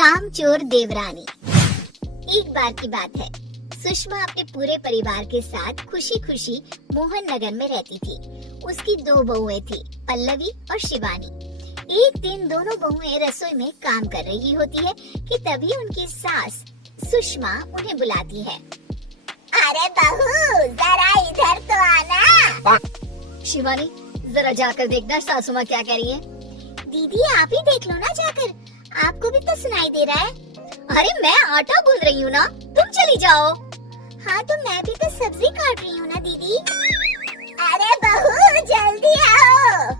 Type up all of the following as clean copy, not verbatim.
कामचोर देवरानी। एक बार की बात है, सुषमा अपने पूरे परिवार के साथ खुशी खुशी मोहन नगर में रहती थी। उसकी 2 बहुएं थी, पल्लवी और शिवानी। एक दिन दोनों बहुएं रसोई में काम कर रही होती है कि तभी उनकी सास सुषमा उन्हें बुलाती है। अरे बहू, जरा इधर तो आना। शिवानी, जरा जाकर देखना सासू माँ क्या कह रही है। दीदी आप ही देख लो ना जाकर, आपको भी तो सुनाई दे रहा है। अरे मैं आटा गूंद रही हूँ ना, तुम चली जाओ। हाँ तो मैं भी तो सब्जी काट रही हूँ ना दीदी। अरे बहू जल्दी आओ।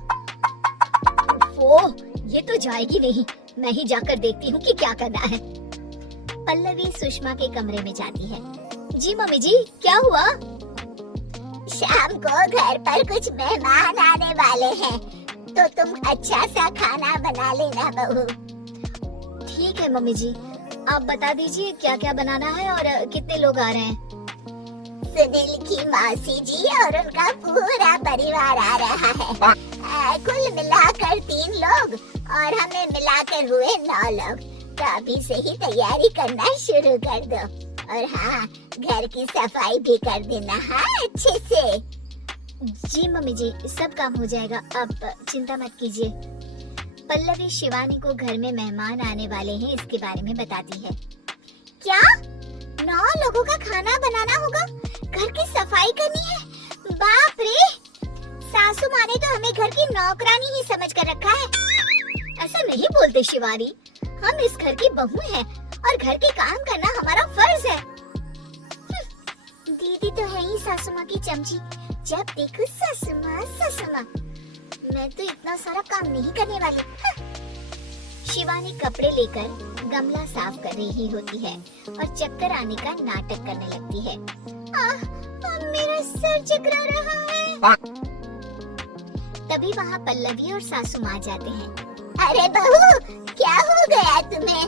ओह, ये तो जाएगी नहीं, मैं ही जाकर देखती हूँ कि क्या करना है। पल्लवी सुषमा के कमरे में जाती है। जी मम्मी जी, क्या हुआ? शाम को घर पर कुछ मेहमान आने वाले हैं, तो तुम अच्छा सा खाना बना लेना बहू। ठीक है मम्मी जी, आप बता दीजिए क्या क्या बनाना है और कितने लोग आ रहे हैं। सुनील की मौसी जी और उनका पूरा परिवार आ रहा है। कुल मिलाकर 3 लोग और हमें मिलाकर हुए 9 लोग। तो अभी से ही तैयारी करना शुरू कर दो। और हाँ, घर की सफाई भी कर देना, हाँ अच्छे से। जी मम्मी जी, सब काम हो जाएगा, आप चिंता मत कीजिए। पल्लवी शिवानी को घर में मेहमान आने वाले हैं इसके बारे में बताती है। क्या 9 लोगों का खाना बनाना होगा, घर की सफाई करनी है? बाप रे, सासू माँ ने तो हमें घर की नौकरानी ही समझ कर रखा है। ऐसा नहीं बोलते शिवानी, हम इस घर की बहू हैं और घर के काम करना हमारा फर्ज है। दीदी तो है ही सासू माँ की चमची, जब देखो सासू माँ सासू माँ। मैं तो इतना सारा काम नहीं करने वाली। शिवानी कपड़े लेकर गमला साफ कर रही होती है और चक्कर आने का नाटक करने लगती है। मेरा सर चकरा रहा है। तभी वहाँ पल्लवी और सासू माँ जाते हैं। अरे बहू, क्या हो गया तुम्हें?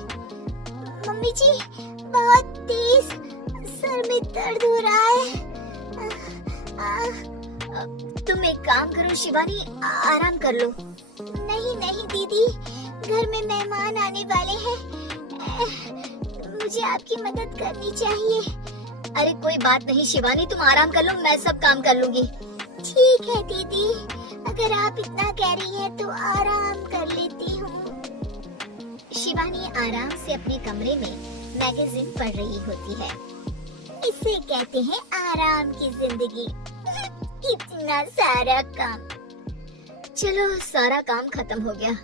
मम्मी जी, बहुत तेज सर में दर्द हो रहा है। तुम एक काम करो शिवानी, आराम कर लो। नहीं नहीं दीदी, घर में मेहमान आने वाले हैं, मुझे आपकी मदद करनी चाहिए। अरे कोई बात नहीं शिवानी, तुम आराम कर लो, मैं सब काम कर लूंगी। ठीक है दीदी, अगर आप इतना कह रही हैं तो आराम कर लेती हूँ। शिवानी आराम से अपने कमरे में मैगजीन पढ़ रही होती है। इसे कहते हैं आराम की जिंदगी। इतना सारा काम। चलो सारा काम खत्म हो गया,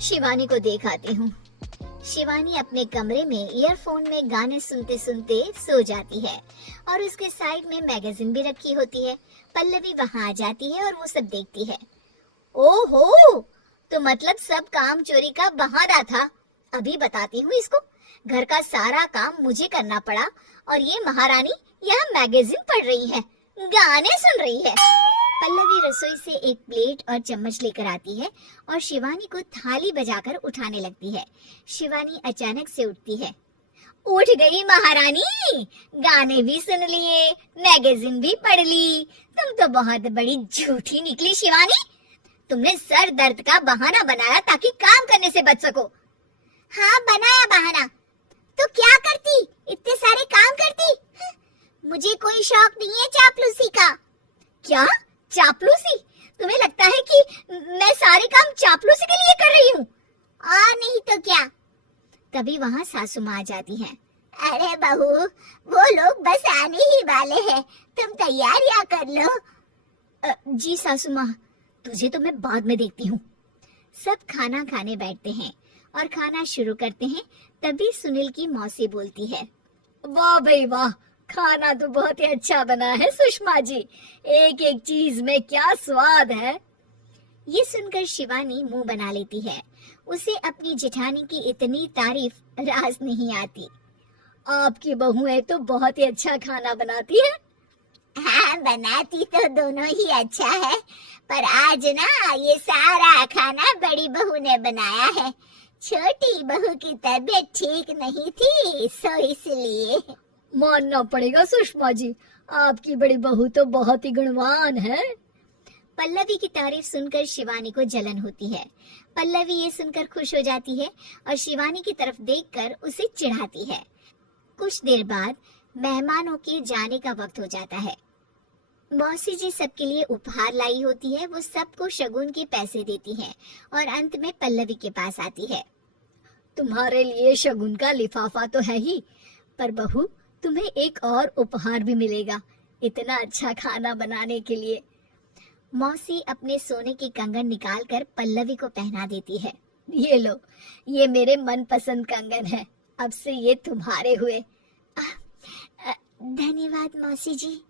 शिवानी को देख आती हूँ। शिवानी अपने कमरे में ईयरफोन में गाने सुनते सुनते सो जाती है और उसके साइड में मैगजीन भी रखी होती है। पल्लवी वहाँ आ जाती है और वो सब देखती है। ओहो, तो मतलब सब काम चोरी का बहाना था। अभी बताती हूँ इसको। घर का सारा काम मुझे करना पड़ा और ये महारानी यहाँ मैगजीन पढ़ रही है, गाने सुन रही है। पल्लवी रसोई से एक प्लेट और चम्मच लेकर आती है और शिवानी को थाली बजाकर उठाने लगती है। शिवानी अचानक से उठती है। उठ गई महारानी, गाने भी सुन लिए, मैगजीन भी पढ़ ली। तुम तो बहुत बड़ी झूठी निकली शिवानी। तुमने सर दर्द का बहाना बनाया ताकि काम करने से बच सको। हाँ बनाया बहाना, तो क्या करती, इतने सारे काम करती। मुझे कोई शौक नहीं है चापलूसी का। क्या चापलूसी? तुम्हें लगता है कि मैं सारे काम चापलूसी के लिए कर रही हूँ? और नहीं तो क्या। तभी वहाँ सासू माँ आ जाती हैं। अरे बहू, वो लोग बस आने ही वाले हैं, तुम तैयारियां कर लो। जी सासू माँ, तुझे तो मैं बाद में देखती हूँ। सब खाना खाने बैठते हैं और खाना शुरू करते हैं। तभी सुनील की मौसी बोलती है। वाह भाई वाह, खाना तो बहुत ही अच्छा बना है सुषमा जी, एक एक चीज में क्या स्वाद है। ये सुनकर शिवानी मुंह बना लेती है। उसे अपनी जेठानी की इतनी तारीफ रास नहीं आती। आपकी बहुएं तो बहुत ही अच्छा खाना बनाती है। हाँ बनाती तो दोनों ही अच्छा है, पर आज ना ये सारा खाना बड़ी बहू ने बनाया है। छोटी बहू की तबीयत ठीक नहीं थी, सो इसलिए। मानना पड़ेगा सुषमा जी, आपकी बड़ी बहू तो बहुत ही गुणवान है। पल्लवी की तारीफ सुनकर शिवानी को जलन होती है। पल्लवी ये सुनकर खुश हो जाती है और शिवानी की तरफ देखकर उसे चिढ़ाती है। कुछ देर बाद मेहमानों के जाने का वक्त हो जाता है। मौसी जी सबके लिए उपहार लाई होती है। वो सबको शगुन के पैसे देती है और अंत में पल्लवी के पास आती है। तुम्हारे लिए शगुन का लिफाफा तो है ही, पर बहू तुम्हें एक और उपहार भी मिलेगा इतना अच्छा खाना बनाने के लिए। मौसी अपने सोने की कंगन निकालकर पल्लवी को पहना देती है। ये लो, ये मेरे मनपसंद कंगन है, अब से ये तुम्हारे हुए। धन्यवाद मौसी जी।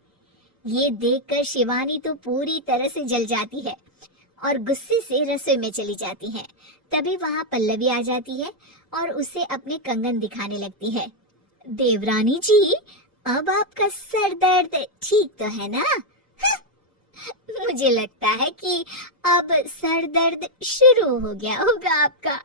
ये देखकर शिवानी तो पूरी तरह से जल जाती है और गुस्से से रसोई में चली जाती है। तभी वहाँ पल्लवी आ जाती है और उसे अपने कंगन दिखाने लगती है। देवरानी जी, अब आपका सर दर्द ठीक तो है ना? मुझे लगता है कि अब सर दर्द शुरू हो गया होगा आपका।